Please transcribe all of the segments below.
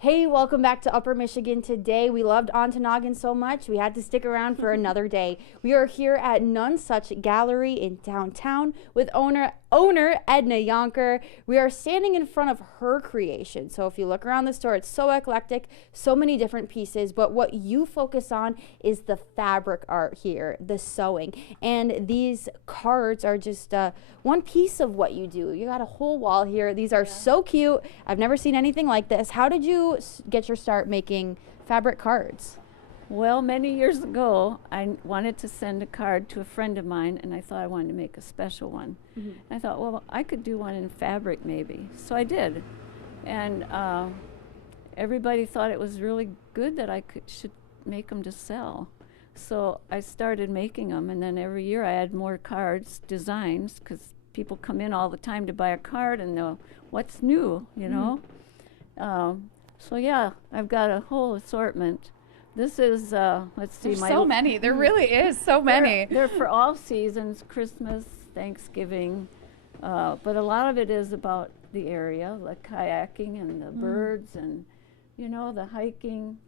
Hey, welcome back to Upper Michigan today. We loved Ontonagon so much, we had to stick around for another day. We are here at Nonesuch Gallery in downtown with owner Edna Yonker. We are standing in front of her creation. So if you look around the store, it's so eclectic, so many different pieces, but what you focus on is the fabric art here, the sewing. And these cards are just one piece of what you do. You got a whole wall here. These are so cute. I've never seen anything like this. How did you get your start making fabric cards? Well, many years ago, I wanted to send a card to a friend of mine, and I thought I wanted to make a special one. I thought, well, I could do one in fabric maybe. So I did. And everybody thought it was really good that should make them to sell. So I started making them, and then every year I add more cards, designs, because people come in all the time to buy a card and know what's new, you know. So yeah, I've got a whole assortment. This is, let's see. There's so many. There really is so many. They're for all seasons, Christmas, Thanksgiving. But a lot of it is about the area, like kayaking and the birds and, you know, the hiking.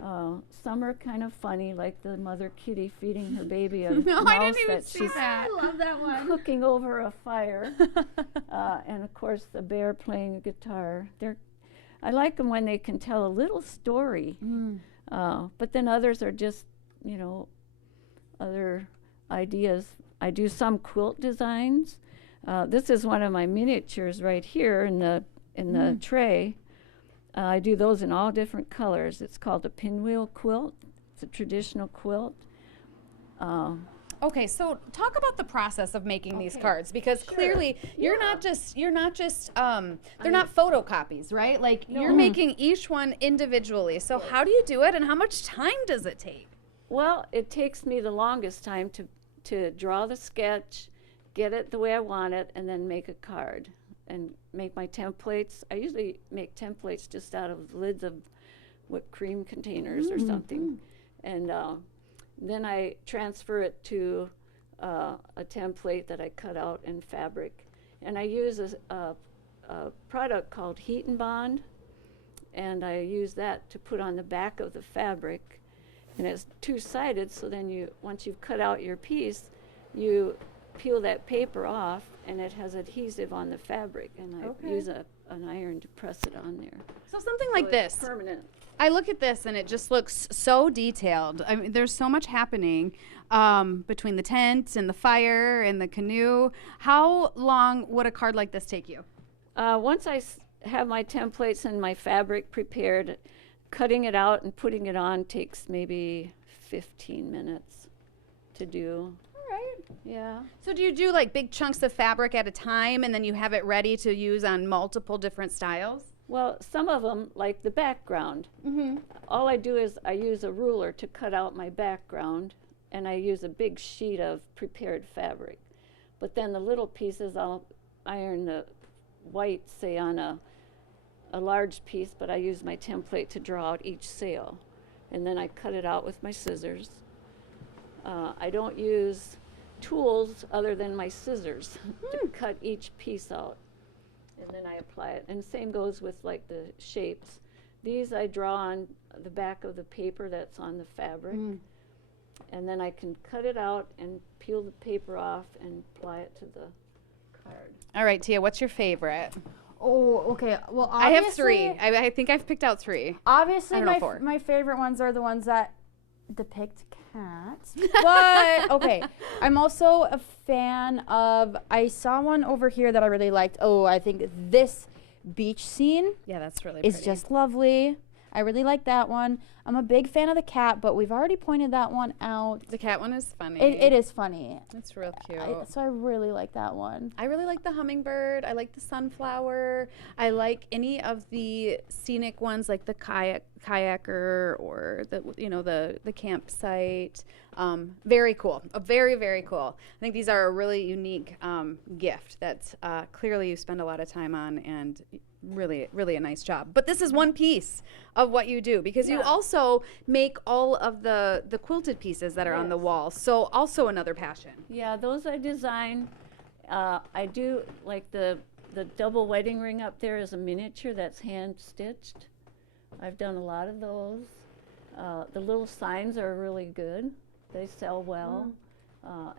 Some are kind of funny, like the mother kitty feeding her baby a No, mouse I didn't even that see she's that. I love that one. cooking over a fire. And of course the bear playing a guitar. I like them when they can tell a little story. But then others are just, you know, other ideas. I do some quilt designs. This is one of my miniatures right here in the tray. I do those in all different colors. It's called a pinwheel quilt. It's a traditional quilt. Okay, so talk about the process of making these cards, because clearly they're not photocopies, right? Like you're making each one individually. So how do you do it, and how much time does it take? Well, it takes me the longest time to draw the sketch, get it the way I want it, and then make a card and make my templates. I usually make templates just out of lids of whipped cream containers or something. And then I transfer it to a template that I cut out in fabric. And I use a product called Heat and Bond, and I use that to put on the back of the fabric. And it's two-sided, so then once you've cut out your piece, you peel that paper off, and it has adhesive on the fabric, and I use an iron to press it on there. So something like this. Permanent. I look at this and it just looks so detailed. I mean, there's so much happening between the tent and the fire and the canoe. How long would a card like this take you? Once I have my templates and my fabric prepared, cutting it out and putting it on takes maybe 15 minutes to do. All right. Yeah. So do you do like big chunks of fabric at a time, and then you have it ready to use on multiple different styles? Well, some of them, like the background, all I do is I use a ruler to cut out my background, and I use a big sheet of prepared fabric. But then the little pieces, I'll iron the white, say, on a large piece, but I use my template to draw out each sail. And then I cut it out with my scissors. I don't use tools other than my scissors to cut each piece out. And then I apply it. And the same goes with like the shapes. These I draw on the back of the paper that's on the fabric. And then I can cut it out and peel the paper off and apply it to the card. All right, Tia, what's your favorite? Oh, okay. Well, I have obviously, 3. I think I've picked out 3. Obviously, I don't know, 4. my favorite ones are the ones that depict cats. But okay, I'm also a fan of. I saw one over here that I really liked. Oh, I think this beach scene Yeah, that's really is pretty. just lovely. I really like that one. I'm a big fan of the cat, but we've already pointed that one out. The cat one is funny. It is funny. It's real cute. So I really like that one. I really like the hummingbird. I like the sunflower. I like any of the scenic ones, like the kayaker or the campsite. Very cool. Very, very cool. I think these are a really unique gift that clearly you spend a lot of time on, and really, really a nice job. But this is one piece of what you do, because you also make all of the quilted pieces that are on the wall. So also another passion. Yeah, those I design. I do like the double wedding ring up there is a miniature that's hand stitched. I've done a lot of those. The little signs are really good. They sell well.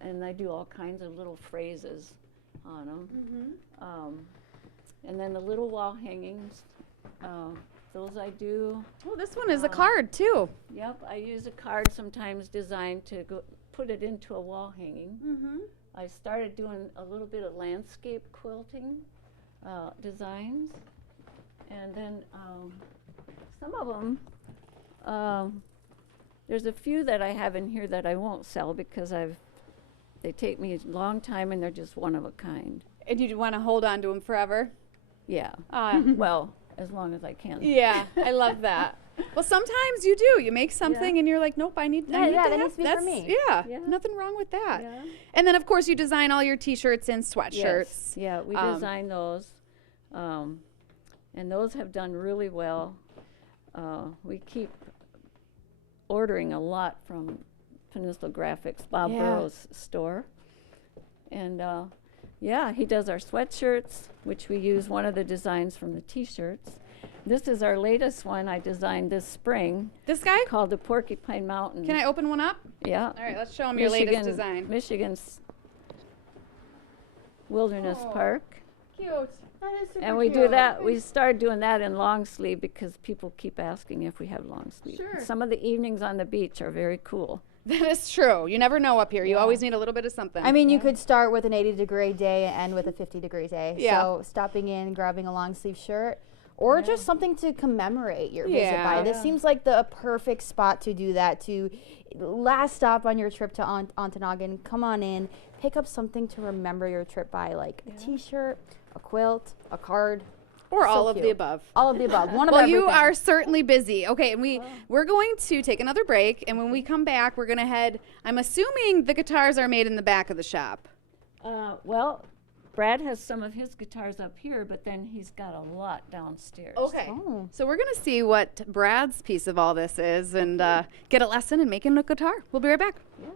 And I do all kinds of little phrases on them. And then the little wall hangings, those I do. Oh, this one is a card too. Yep, I use a card sometimes designed to put it into a wall hanging. I started doing a little bit of landscape quilting designs. And then some of them, there's a few that I have in here that I won't sell because they take me a long time and they're just one of a kind. And you want to hold on to them forever? Yeah. Well, as long as I can. Yeah, I love that. Well, sometimes you do. You make something and you're like, nope, I need to that have needs to be for me. Yeah, nothing wrong with that. Yeah. And then, of course, you design all your T-shirts and sweatshirts. Yes. Yeah, we design those. And those have done really well. We keep ordering a lot from Peninsula Graphics, Bob Burrow's store. And yeah, he does our sweatshirts, which we use one of the designs from the T-shirts. This is our latest one I designed this spring. This guy? Called the Porcupine Mountain. Can I open one up? Yeah. All right, let's show them your latest design. Michigan's Wilderness Park. Cute. That is super And we cute. do that. We started doing that in long sleeve because people keep asking if we have long sleeve. Sure. Some of the evenings on the beach are very cool. That is true. You never know up here. You always need a little bit of something. I mean, you could start with an 80-degree day and end with a 50-degree day. Yeah. So stopping in, grabbing a long sleeve shirt, or just something to commemorate your visit by. This seems like the perfect spot to do that. To last stop on your trip to Ontonagon, come on in, pick up something to remember your trip by, like a T-shirt, a quilt, a card. or So all of cute. the above. All of the above. One of Well, everything. you are certainly busy. Okay, and we're going to take another break, and when we come back, we're going to head. I'm assuming the guitars are made in the back of the shop. Well, Brad has some of his guitars up here, but then he's got a lot downstairs. Okay. Oh. So we're going to see what Brad's piece of all this is and get a lesson in making a guitar. We'll be right back. Yeah.